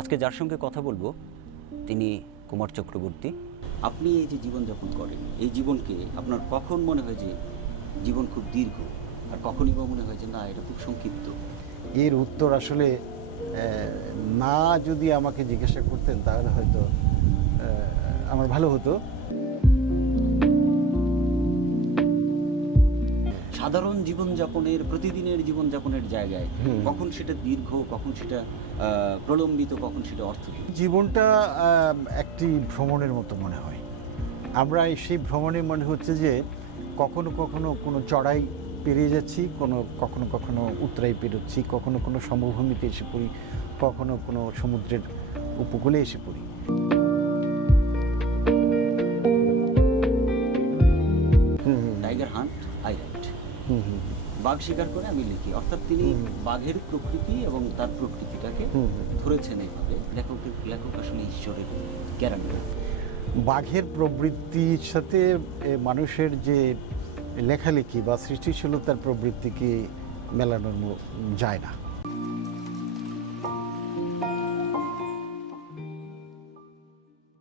আজকে যার সঙ্গে কথা বলবো তিনি কুমার চক্রবর্তী। আপনি এই যে জীবনযাপন করেন, এই জীবনকে আপনার কখন মনে হয় যে জীবন খুব দীর্ঘ, আর কখনই বা মনে হয় যে না, এটা খুব সংক্ষিপ্ত? এর উত্তর আসলে না যদি আমাকে জিজ্ঞাসা করতেন তাহলে হয়তো আমার ভালো হতো। সাধারণ জীবনযাপনের, প্রতিদিনের জীবনযাপনের জায়গায় কখন সেটা দীর্ঘ, কখন সেটা প্রলম্বিত, কখন সেটা অর্থহীন? জীবনটা একটি ভ্রমণের মতো মনে হয়। আমরা সেই ভ্রমণে মনে হচ্ছে যে কখনো কখনো কোনো চড়াই পেরিয়ে যাচ্ছি, কখনো কখনো উতরাই পেরোচ্ছি, কখনো কোনো সমভূমিতে এসে পড়ি, কখনো কোনো সমুদ্রের উপকূলে এসে পড়ি। Tiger hunt, I right. বাঘ শিকার করে আমি লিখি, অর্থাৎ তিনি বাঘের প্রকৃতি এবং তার প্রকৃতিটাকে ধরেছেন এইভাবে। লেখক আসলে ঈশ্বরের গ্যারান্টি। বাঘের প্রবৃত্তির সাথে মানুষের যে লেখালেখি বা সৃষ্টিশীলতার প্রবৃত্তিকে মেলানো যায় না।